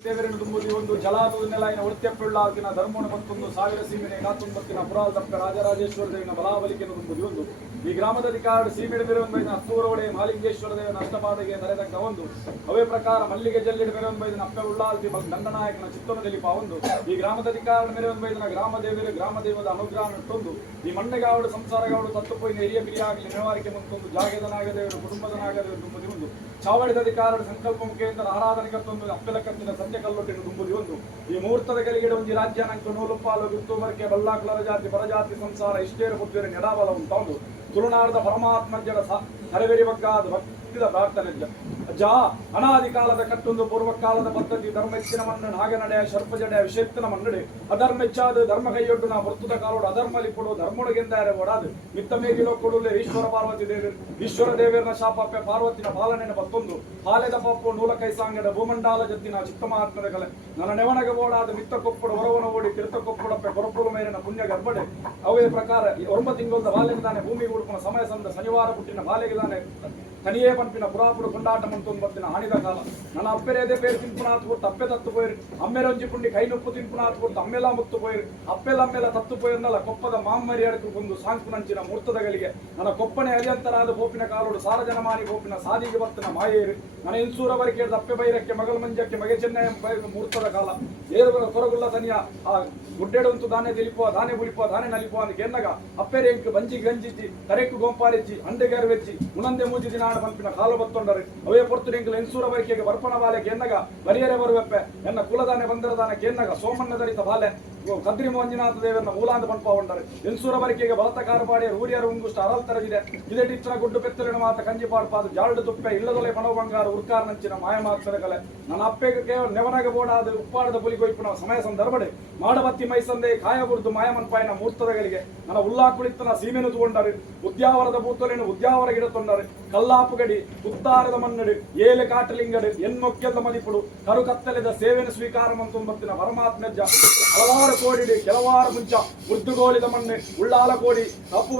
ದೇವರನ್ನು ತುಂಬುದಿ ಒಂದು ಜಲಾದು ನೆಲಾಯಿನ ಒತ್ತೆಪ್ಪುಳ್ಳಾಗಿನ ಧರ್ಮವನ್ನು ಮತ್ತೊಂದು ಸಾವಿರ ಸೀಮೆನೆ ಕಾತುಂಬತ್ತಿನ ಪುರಾಲ್ ತಪ್ಪ ರಾಜರಾಜೇಶ್ವರ ದೇವಿನ ಬಲಾಬಲಿಕೆಯನ್ನು ತುಂಬುದಿ ಒಂದು ಈ ಗ್ರಾಮದ ಅಧಿಕಾರಿ ಸೀಮೆಡೆ ಮೆರವನ್ಬೈದಿನ ಹತ್ತೂರೊಡೆ ಮಾಲಿಂಗೇಶ್ವರ ದೇವನ ಅಷ್ಟಪಾದಗೆ ನರೆತಕ್ಕ ಒಂದು ಅವೇ ಪ್ರಕಾರ ಮಲ್ಲಿಗೆ ಜಲ್ಲಿಡ ಮೆರವನ್ಬೈದಿನ ಅಪ್ಪ ಉಳ್ಳಾಲ್ತಿ ದಂಡನಾಯಕನ ಚಿತ್ತನ ದಲಿಪ ಒಂದು ಈ ಗ್ರಾಮದ ಅಧಿಕಾರಿ ಮೆರವನ್ಬೈದಿನ ಗ್ರಾಮ ದೇವರು ಗ್ರಾಮ ದೇವದ ಅನುಗ್ರಹ ನಟ್ಟೊಂದು ಈ ಮಣ್ಣೆಗಾವಡು ಸಂಸಾರಗಾವಡು ತತ್ತುಪೋಯಿನ ಹಿರಿಯ ಬಿರಿಯಾಗಲಿ ನೆರವಾರಿಕೆ ಮತ್ತೊಂದು ಜಾಗದ ನಾಗದೇವರು ಕುಟುಂಬದ ನಾಗದೇವರು ತುಂಬುದಿ ಒಂದು ಚಾವಡಿದ ಅಧಿಕಾರದ ಸಂಕಲ್ಪ ಮುಖೇಂದ್ರ ಆರಾಧನೆ ಕತ್ತೊಂದು ಅಪ್ಪೆಲ ಕತ್ತಿನ ಸಂಜೆ ಕಲ್ಲೊಟ್ಟಿನ ತುಂಬುದಿ ಒಂದು ಈ ಮುಹೂರ್ತದ ಗೆಲಿಗಿಡ ಒಂದು ರಾಜ್ಯಾನಂಕ ನೂಲುಪಾಲು ಗುತ್ತುಮರ್ಕೆ ಬಲ್ಲಾಕ್ಲರ ಜಾತಿ ಪರಜಾತಿ ಸಂಸಾರ ಇಷ್ಟೇರ ಬುದ್ಧಿರ ನೆಡಾಬಲ ಉಂಟಾವುದು ತುಳುನಾಡದ ಪರಮಾತ್ಮಜ್ಜರ ಹರವೆರಿ ಬಗ್ಗಾದ ಭಕ್ತಿದ ಪ್ರಾರ್ಥನೆ ಅಜ್ಜ ಅನಾದಿ ಕಾಲದ ಕಟ್ಟೊಂದು ಪೂರ್ವಕಾಲದ ಪದ್ಧತಿ ಧರ್ಮೆಚ್ಚಿನ ಮನ್ನಣ ಹಾಗೆ ನಡೆಯ ಶರ್ಪಜಡೆಯ ವಿಷಯತ್ತಿನ ಮನ್ನಡೆ ಅಧರ್ಮೆಚ್ಚಾದ ಧರ್ಮ ಕೈಯೊಡ್ಡು ನಾ ವರ್ತುದ ಕಾಲೋಡು ಅಧರ್ಮಲಿ ಕೊಡು ಧರ್ಮೊಳಗೆಂದಾರೆ ಓಡಾದು ಮಿತ್ತ ಮೇಗಿಲೋ ಕೊಡುಲೆ ಈಶ್ವರ ಪಾರ್ವತಿ ದೇವರು ಈಶ್ವರ ದೇವರನ ಶಾಪಪ್ಪೆ ಪಾರ್ವತಿನ ಪಾಲನೆನ ಬತ್ತೊಂದು ಹಾಲೆದ ಪಪ್ಪು ನೂಲ ಕೈಸಾಂಗಡ ಭೂಮಂಡಾಲ ಜತ್ತಿನ ಚಿತ್ತಮಾತ್ಮದ ಕಲೆ ನನ್ನ ನೆವನಗೆ ಓಡಾದ ಮಿತ್ತ ಕೊಪ್ಪಡು ಹೊರವನ ಓಡಿ ತೀರ್ಥ ಕೊಪ್ಪಡಪ್ಪೆ ಕೊರಪುಳು ಮೇಲಿನ ಪುಣ್ಯ ಗರ್ಭಡೆ ಅವೇ ಪ್ರಕಾರ 9 ತಿಂಗಳ ಬಾಲ್ಯಕ್ಕೆ ತಾನೆ ಭೂಮಿ ಉಡುಪನ ಸಮಯ ಸಂದ ಶನಿವಾರ ಪುಟ್ಟಿನ ಬಾಲ್ಯಕ್ಕೆ ತಾನೆ ತನಿಯೇ ಪಂಪಿನ ಪುರಾಪುಡು ಕೊಂಡಾಟ ಮಂತೊಂದು ಬತ್ತಿನ ಹಾನಿದ ಕಾಲ ನನ್ನ ಅಪ್ಪೆರೇದೇ ಪೇರು ತಿನ್ಪುನಾತ್ ಕೊಟ್ಟು ಅಪ್ಪೆ ತತ್ತು ಪೋಯಿರು ಅಮ್ಮೆರೊಂಜಿ ಪುಂಡಿ ಕೈ ನುಪ್ಪು ತಿನ್ಪುನಾತ್ ಕೊಟ್ಟು ಅಮ್ಮೆಲ್ಲ ಮುತ್ತು ಪೋಯಿರು ಅಪ್ಪೆಲ್ಲ ತತ್ತು ಪೋಯಿರ್ನಲ್ಲ ಕೊಪ್ಪದ ಮಾಮ್ಮರಿ ಅಡಕೊಂದು ಸಾಂಕು ನಂಚಿನ ಮೂರ್ತದಗಳಿಗೆ ನನ್ನ ಕೊಪ್ಪನೆ ಅಲಿಯಂತರಾದ ಬೋಪಿನ ಕಾಲೋಡು ಸಾರಜನಮಾನಿ ಬೋಪಿನ ಸಾದಿಗೆ ಬತ್ತಿನ ಮಾಯೇರು ನನ್ನ ಇನ್ಸೂರ ಬರಿಕೆ ಅಪ್ಪೆ ಬೈರಕ್ಕೆ ಮಗಲ ಮಂಜಕ್ಕೆ ಮಗೆ ಚೆನ್ನೈ ಮೂರ್ತದ ಕಾಲ ಏರು ಕೊರಗುಲ್ಲ ತನಿಯ ಆ ಗುಡ್ಡೆಡಂತು ದಾನೆ ತಿಳಿಪುವ ದಾನೆ ಬುಳಿಪುವ ದಾನೆ ನಲಿಪುವ ಅಂತ ಎನ್ನಗ ಅಪ್ಪೆರೆಂಕ್ ಬಂಜಿ ಗಂಜಿತಿ ಕರೆಕ್ಕು ಗೋಂಪಾರಿಚ್ಚಿ ಅಂಡೆಗಾರು ವೆಚ್ಚಿ ಮುನಂದೆ ಮೂಜಿ ದಿನ ಪಂಪಿನ ಕಾಲು ಬತ್ತೊಂಡರು ಅವೇ ಪೊರ್ತು ಎಂಕಲು ಎನ್ಸೂರ ಬರಿಕೆಗೆ ಬರ್ಪಣ ಬಾಲೆಗೆ ಎನ್ನಗ ಬರಿಯರೆ ಬರುವೆಪ್ಪೆ ಎನ್ನ ಕುಲದಾನೆ ಬಂದರದಾನಕ್ಕೆ ಎನ್ನಗ ಸೋಮಣ್ಣ ಧರಿತ ಬಾಲೆ ಕದ್ರಿ ಮಂಜುನಾಥ ದೇವರನ್ನ ಮೂಲಾಂತ ಪಂಪ ಉಂಡರು ಎನ್ಸೂರ ಬರಿಕೆಗೆ ಬಲತ ಕಾರಪಾಡಿಯ ರೂರಿಯರು ಉಂಗುಷ್ಟ ಅರಲ್ ತರಗಿದೆ ಇದೇ ಟಿಚ್ಚನ ಗುಡ್ಡು ಪೆತ್ತಲಿನ ಮಾತ ಕಂಜಿ ಪಾಡ್ಪಾದು ಜಾಲ್ಡು ತುಪ್ಪೆ ಇಲ್ಲದೊಲೆ ಪಣವ ಬಂಗಾರ ಉರ್ಕಾರ ನಂಚಿನ ಮಾಯಮಾತ್ಸರ ಕಲೆ ನನ್ನ ಅಪ್ಪೆಗೆ ಕೇವಲ ನೆವನಾಗ ಬೋಡಾದ ಉಪ್ಪಾಡದ ಬುಲಿಗೊಯ್ಪುನ ಸಮಯ ಸಂದರ್ಭಡೆ ಮಾಡಬತ್ತಿ ಮೈಸಂದೆ ಕಾಯಗುರ್ದು ಮಾಯಮನ್ಪಾಯಿನ ಮೂರ್ತದಗಳಿಗೆ ನನ್ನ ಉಲ್ಲಾ ಕುಳಿತನ ಸೀಮೆನು ತಗೊಂಡರು ಉದ್ಯಾವರದ ಬೂತಲೇನು ಉದ್ಯಾವರ ಗಿಡ ತೊಂಡರು ಕಲ್ಲಾಪುಗಡಿ ಉತ್ತಾರದ ಮನ್ನಡು ಏಲೆ ಕಾಟಲಿಂಗಡು ಎನ್ನೊಕ್ಕೆಲ್ಲ ಮದಿಪುಡು ಕರು ಕತ್ತಲೆದ ಸೇವೆನ ಸ್ವೀಕಾರ ಮಂತೊಂಬತ್ತಿನ ಪರಮಾತ್ಮಜ್ಜ ಹಲವಾರು ಕೋಡಿಡಿ ಕೆಲವಾರು ಮುಂಚ ಉರ್ದುಗೋಳಿದ ಮಣ್ಣೆ ಉಳ್ಳಾಲ ಕೋಡಿ ಕಪ್ಪು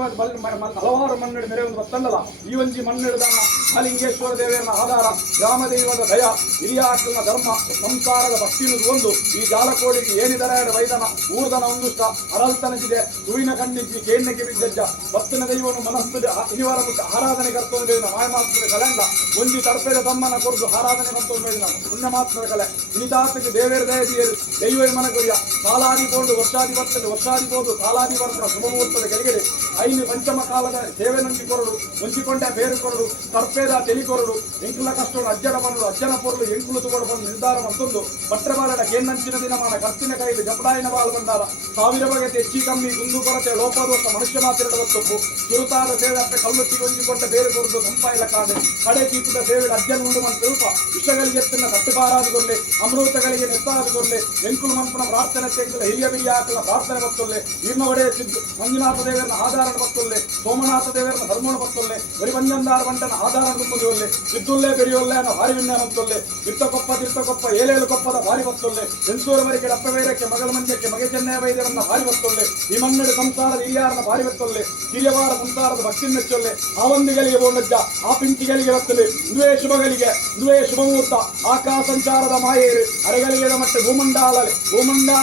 ಹಲವಾರು ಮಣ್ಣೆಡು ಮೆರೆಯೊಂದು ಬತ್ತಂಡಲ ಈ ಒಂಜಿ ಮಣ್ಣೆಡುದನ್ನ ಮಹಾಲಿಂಗೇಶ್ವರ ದೇವರನ್ನ ಆಧಾರ ಗ್ರಾಮ ದೈವದ ದಯ ಹಿರಿಯಾಕನ ಧರ್ಮ ಸಂಸಾರದ ಭಕ್ತಿನುದು ಒಂದು ಈ ಜಾಲಕೋಡಿಗೆ ಏನಿದರ ವೈದನ ಊರ್ದನ ಒಂದುಷ್ಟ ಅರಲ್ತನಸಿದೆ ತುವಿನ ಕಣ್ಣಿಚ್ಚಿ ಕೇಣ್ಣಕ್ಕೆ ಬಿದ್ದಜ್ಜ ಭಕ್ತನ ದೈವನು ಮನಸ್ಸು ಇನಿವರ ಆರಾಧನೆ ಕರ್ತೊಂದು ಮಾಯಮಾತ್ಮದ ಕಲೆಂಡ ಒಂಜಿ ತಡಪೆದ ತಮ್ಮನ ಕೊರದು ಆರಾಧನೆ ಕರ್ತೊಂದು ಪುಣ್ಯಮಾತ್ಮದ ಕಲೆ ಇನಿತಾತಕ್ಕೆ ದೇವೇರ ದಯದಿಯರು ದೈವ ಮನಗುರಿಯ ಕಾಲಾದಿ ಕೊಂಡು ವರ್ಷಾದಿ ಬರ್ತದೆ ವರ್ಷಾದಿ ಬೋದು ಕಾಲಾದಿ ಬರ್ತನ ಶುಭಮುಹೂರ್ತದ ಕೆಳಗಡೆ ಐದು ಪಂಚಮ ಕಾಲದ ಸೇವೆ ನಂಜಿ ಕೊರಡು ಮುಂಚಿಕೊಂಡೆ ಬೇರು ಕೊರಡು ತರ್ಪೇದ ತೆಲಿ ಕೊರಡು ಎಂಕುಲ ಕಷ್ಟೋಡು ಅಜ್ಜನ ಬಂದು ಅಜ್ಜನ ಪೊರಲು ಎಂಕುಲು ತಗೊಂಡು ಬಂದು ನಿರ್ಧಾರ ಮತ್ತೊಂದು ಬಟ್ರೆ ಬಾಲಡ ಕೇನ್ನಂಚಿನ ದಿನಮಾನ ಖರ್ಚಿನ ಕೈಲಿ ಜಪಡಾಯಿನ ಬಾಲ್ ಬಂದಾರ ಸಾವಿರ ಬಗೆ ಹೆಚ್ಚಿ ಕಮ್ಮಿ ಕುಂದು ಕೊರತೆ ಲೋಪದೋಷ ಮನುಷ್ಯ ಮಾತಿರದ ತಪ್ಪು ಸುರುತಾದ ಸೇವೆ ಅಪ್ಪೆ ಕಲ್ಲುಟ್ಟಿ ಗೊಂಜಿಕೊಂಡ ಬೇರೆ ಕೊರದು ಸಂಪಾಯಿಲ ಕಾಡೆ ಕಡೆ ಚೀಪಿದ ಸೇವೆ ಅಜ್ಜನ ಉಂಡು ಮನ್ ಸ್ವಲ್ಪ ವಿಷಗಳಿಗೆ ಎತ್ತಿನ ಕಟ್ಟುಪಾರಾದಿಗೊಂಡೆ ಅಮೃತಗಳಿಗೆ ನೆತ್ತಾದಿಗೊಂಡೆ ಎಂಕುಲು ಮನ್ಪನ ಪ್ರಾರ್ಥನೆ ತೆಗೆದ ಹಿರಿಯ ಬಿರಿಯ ಹಾಕಲ ಪ್ರಾರ್ಥನೆ ಬತ್ತೊಲ್ಲೆ ಇರ್ನ ಒಡೆಯ ಸಿದ್ದು ಮಂಜುನಾಥ ದೇವರನ್ನ ಆಧಾರ ಬತ್ತೊಲ್ಲೆ ಸೋಮನಾಥ ದೇವರನ್ನ ಧರ್ಮಣ ಬತ್ತೊಲ್ಲೆ ಬರಿ ಮಂಜಂದಾರ ಬಂಟನ ಆಧಾರ ತುಂಬುದಿಯೊಲ್ಲೆ ಸಿದ್ದುಲ್ಲೆ ಬೆರಿಯೊಲ್ಲೆ ಅನ್ನೋ ಭಾರಿ ವಿನ್ಯಾಸ ಅಂತೊಲ್ಲೆ ತೀರ್ಥಕೊಪ್ಪ ಏಳೇಳು ಕೊಪ್ಪದ ಭಾರಿ ಬತ್ತೊಲ್ಲೆ ಎನ್ಸೂರ ಮರಿಗೆ ಅಪ್ಪ ಬೇರಕ್ಕೆ ಮಗಳ ಮಂಜಕ್ಕೆ ಮಗೆ ಚೆನ್ನೈ ವೈದ್ಯರನ್ನ ಭಾರಿ ಬತ್ತೊಲ್ಲೆ ಈ ಮಣ್ಣೆಡು ಸಂಸಾರದ ಹಿರಿಯಾರನ್ನ ಭಾರಿ ಬತ್ತೊಲ್ಲೆ ಹಿರಿಯವಾರ ಸಂಸಾರದ ಭಕ್ತಿ ಮೆಚ್ಚೊಲ್ಲೆ ಆ ಒಂದಿಗಳಿಗೆ ಬೋಂಡಜ್ಜ ಆ ಪಿಂಚಿಗಳಿಗೆ ಬತ್ತಲೆ ದುವೇ ಶುಭಗಳಿಗೆ ದುವೇ ಶುಭ ಮುಹೂರ್ತ ಆಕಾಶ ಸಂಚಾರದ ಮಾಯೇರು ಅರೆಗಳಿಗೆ ಮಟ್ಟೆ ಭೂಮಂಡಾಲ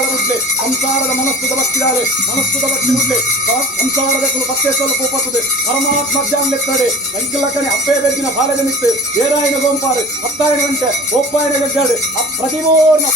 ಮುಡ್ಲೆ ಸಂಸಾರದ ಮನಸ್ಸುದ ಭಕ್ತಿದಾಲೆ ಮನಸ್ಸುದ ಭಕ್ತಿ ಮುಡ್ಲೆ ಸಂಸಾರದ ಪತ್ತೆ ಸ್ವಲ್ಪ ಉಪತ್ತದೆ ಪರಮಾತ್ಮ ಜಾನ್ಲೆತ್ತದೆ ಎಂಕಿಲಕ್ಕನೆ ಅಪ್ಪೆ ಬೆದ್ದಿನ ಬಾಲೆದ ಮಿತ್ತು ಬೇರಾಯನ ಗೋಂಪಾರು 10 ಗಂಟೆ ಒಪ್ಪಾಯನ ಗಡ್ಗಾಡು ಪ್ರತಿಪೂರ್ಣ